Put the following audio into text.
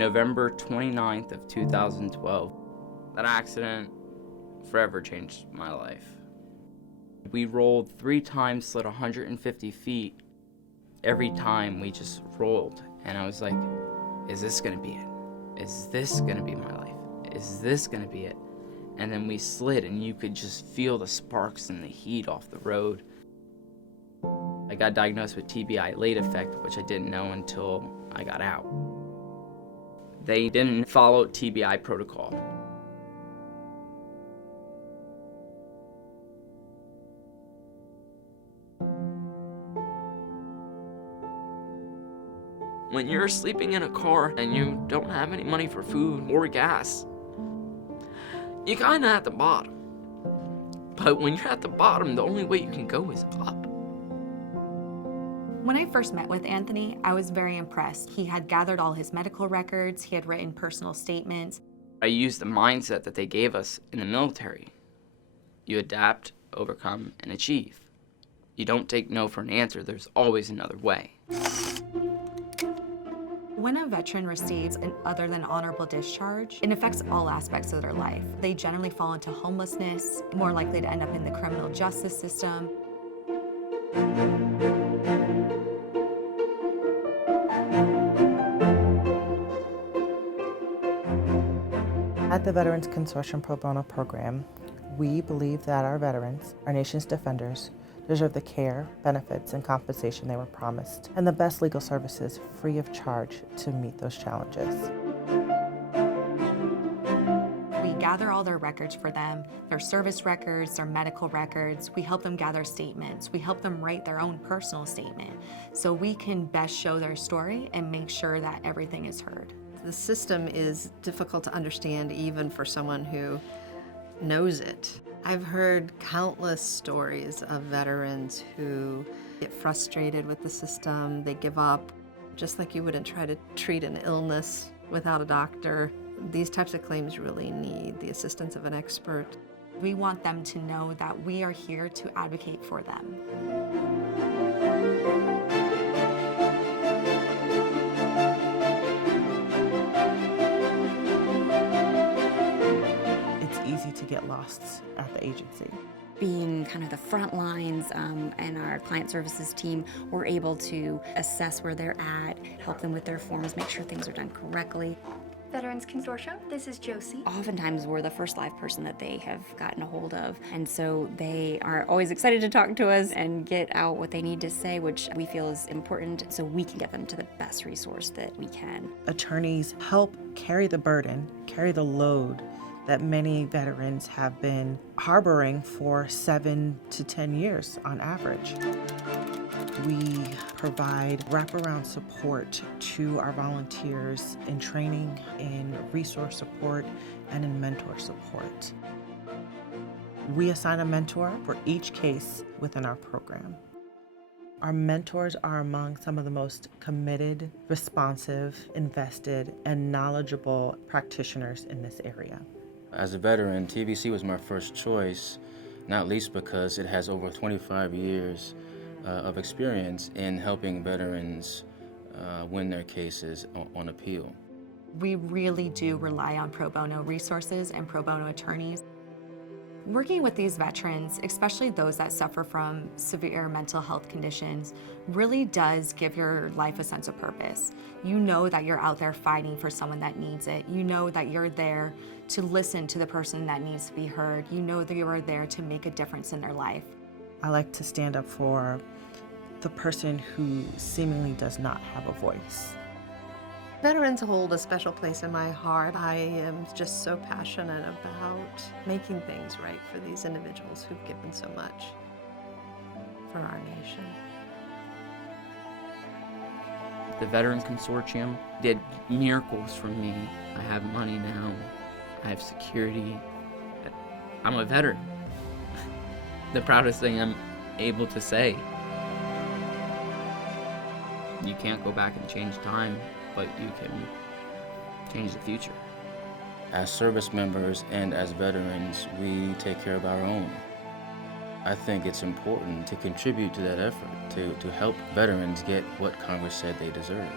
November 29th of 2012. That accident forever changed my life. We rolled 3 times, slid 150 feet. Every time we just rolled, and I was like, is this gonna be it? Is this gonna be my life? Is this gonna be it? And then we slid, and you could just feel the sparks and the heat off the road. I got diagnosed with TBI late effect, which I didn't know until I got out. They didn't follow TBI protocol. When you're sleeping in a car and you don't have any money for food or gas, you're kinda at the bottom. But when you're at the bottom, the only way you can go is up. When I first met with Anthony, I was very impressed. He had gathered all his medical records, he had written personal statements. I used the mindset that they gave us in the military. You adapt, overcome, and achieve. You don't take no for an answer, there's always another way. When a veteran receives an other than honorable discharge, it affects all aspects of their life. They generally fall into homelessness, more likely to end up in the criminal justice system. At the Veterans Consortium Pro Bono program, we believe that our veterans, our nation's defenders, deserve the care, benefits, and compensation they were promised, and the best legal services free of charge to meet those challenges. We gather all their records for them, their service records, their medical records. We help them gather statements. We help them write their own personal statement so we can best show their story and make sure that everything is heard. The system is difficult to understand even for someone who knows it. I've heard countless stories of veterans who get frustrated with the system, they give up, just like you wouldn't try to treat an illness without a doctor. These types of claims really need the assistance of an expert. We want them to know that we are here to advocate for them. Easy to get lost at the agency. Being kind of the front lines and our client services team, we're able to assess where they're at, help them with their forms, make sure things are done correctly. Veterans Consortium, this is Josie. Oftentimes we're the first live person that they have gotten a hold of, and so they are always excited to talk to us and get out what they need to say, which we feel is important, so we can get them to the best resource that we can. Attorneys help carry the burden, carry the load that many veterans have been harboring for 7 to 10 years on average. We provide wraparound support to our volunteers in training, in resource support, and in mentor support. We assign a mentor for each case within our program. Our mentors are among some of the most committed, responsive, invested, and knowledgeable practitioners in this area. As a veteran, TVC was my first choice, not least because it has over 25 years of experience in helping veterans win their cases on appeal. We really do rely on pro bono resources and pro bono attorneys. Working with these veterans, especially those that suffer from severe mental health conditions, really does give your life a sense of purpose. You know that you're out there fighting for someone that needs it. You know that you're there to listen to the person that needs to be heard. You know that you are there to make a difference in their life. I like to stand up for the person who seemingly does not have a voice. Veterans hold a special place in my heart. I am just so passionate about making things right for these individuals who've given so much for our nation. The Veterans Consortium did miracles for me. I have money now. I have security. I'm a veteran. The proudest thing I'm able to say. You can't go back and change time, but you can change the future. As service members and as veterans, we take care of our own. I think it's important to contribute to that effort, to help veterans get what Congress said they deserve.